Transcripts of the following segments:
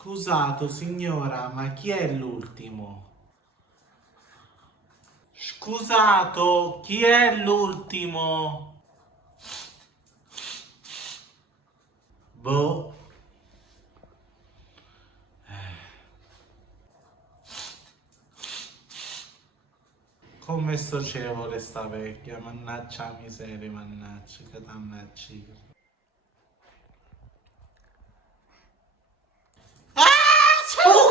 Scusato signora, ma chi è l'ultimo? Scusato, chi è l'ultimo? Boh. Come socievole sta vecchia, mannaggia la miseria, mannaggia, che dannaggia.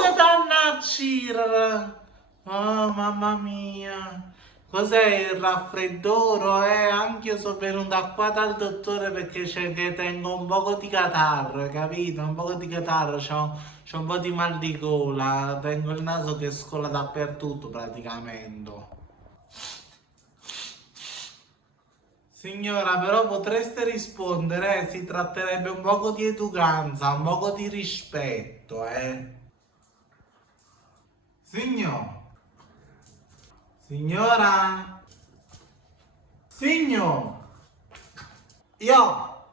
Che dannaggia! Oh, mamma mia! Cos'è il raffreddore? Anche io sono venuta qua dal dottore perché c'è che tengo un poco di catarro, capito? Un poco di catarro, c'ho un po' di mal di gola, tengo il naso che scola dappertutto praticamente. Signora, però potreste rispondere, si tratterebbe un poco di educanza, un poco di rispetto, eh? Signor, signora, signor, io,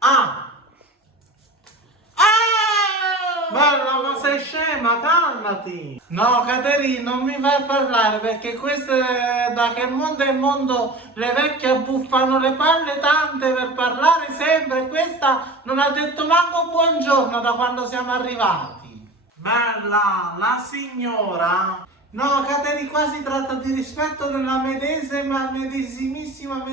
ah, bella, ma sei scema, calmati! No, Caterina, non mi fai parlare perché questo è da che mondo è mondo le vecchie abbuffano le palle tante per parlare sempre e questa non ha detto manco buongiorno da quando siamo arrivati. Bella, la signora? No, Caterina, qua si tratta di rispetto della medesimissima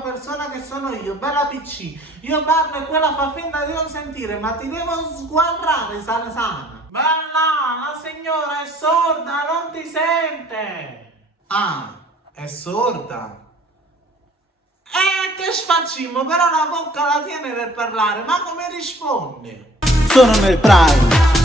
persona che sono io, bella PC. Io parlo e quella fa finta di non sentire, ma ti devo sguarrare, sana sana. Bella, la signora è sorda, non ti sente. Ah, è sorda. Che facciamo? Però la bocca la tiene per parlare, ma come risponde? Sono nel prime.